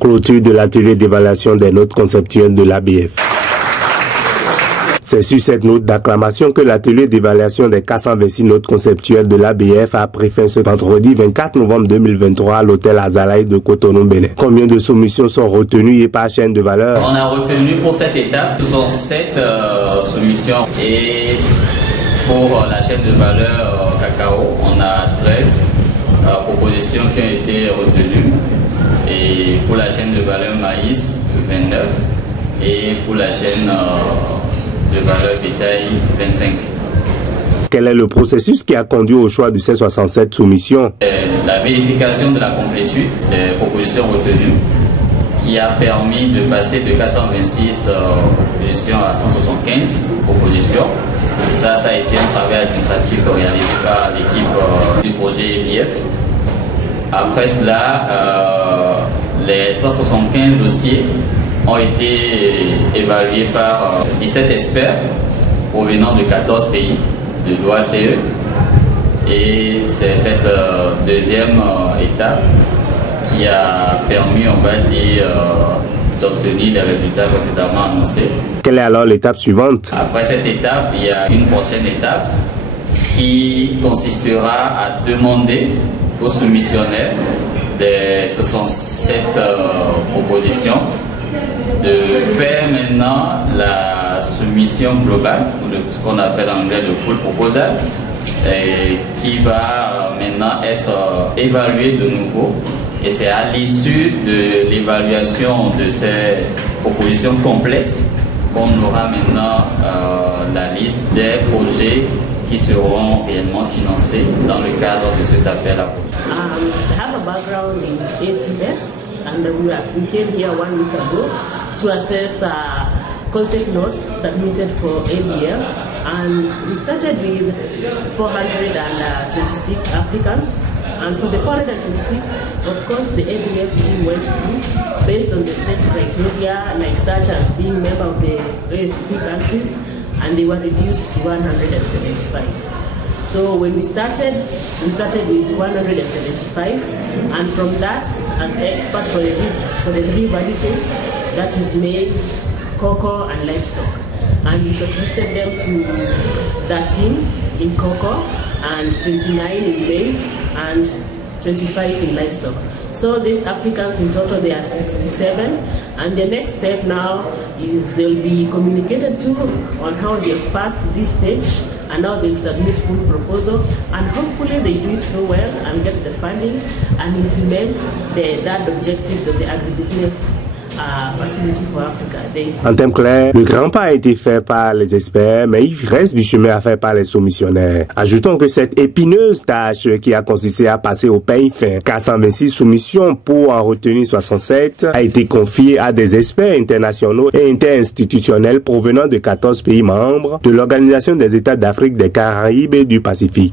Clôture de l'atelier d'évaluation des notes conceptuelles de l'ABF. C'est sur cette note d'acclamation que l'atelier d'évaluation des 426 notes conceptuelles de l'ABF a pris fin ce vendredi 24 novembre 2023 à l'hôtel Azalaï de Cotonou, Bénin. Combien de soumissions sont retenues et par chaîne de valeur? On a retenu pour cette étape, ce sont 7 soumissions, et pour la chaîne de valeur cacao, on a 13 propositions qui ont été retenues, et pour la chaîne de valeur maïs, 29, et pour la chaîne de valeur bétail, 25. Quel est le processus qui a conduit au choix de ces 67 soumissions? La vérification de la complétude des propositions retenues qui a permis de passer de 426 propositions à 175 propositions. Ça a été un travail administratif réalisé par l'équipe du projet EBF. Après cela, les 175 dossiers ont été évalués par 17 experts provenant de 14 pays de l'OACE, et c'est cette deuxième étape qui a permis, on va dire, d'obtenir les résultats précédemment annoncés. Quelle est alors l'étape suivante? Après cette étape, il y a une prochaine étape qui consistera à demander aux soumissionnaires des 67 propositions de faire maintenant la soumission globale, ce qu'on appelle en anglais le full proposal, et qui va maintenant être évalué de nouveau. Et c'est à l'issue de l'évaluation de ces propositions complètes qu'on aura maintenant la liste des projets qui seront réellement financés dans le cadre de cet appel à projet. I have a background in ATX, and we came here 1 week ago to assess concept notes submitted for ABF, and we started with 426 applicants. And for the 426, of course, the ABF team went through based on the set criteria, like such as being member of the ASCP countries, and they were reduced to 175. So when we started with 175, and from that, as expert for the three value chains, that is maize, cocoa, and livestock. And we shortlisted them to 13 in cocoa, and 29 in maize, and 25 in livestock. So these applicants in total, they are 67, and the next step now is they'll be communicated to on how they've passed this stage, and now they'll submit full proposal, and hopefully they do it so well and get the funding and implement that objective of the agribusiness facility for Africa. En termes clairs, le grand pas a été fait par les experts, mais il reste du chemin à faire par les soumissionnaires. Ajoutons que cette épineuse tâche qui a consisté à passer au peigne fin 426 soumissions pour en retenir 67 a été confiée à des experts internationaux et interinstitutionnels provenant de 14 pays membres de l'Organisation des États d'Afrique, des Caraïbes et du Pacifique.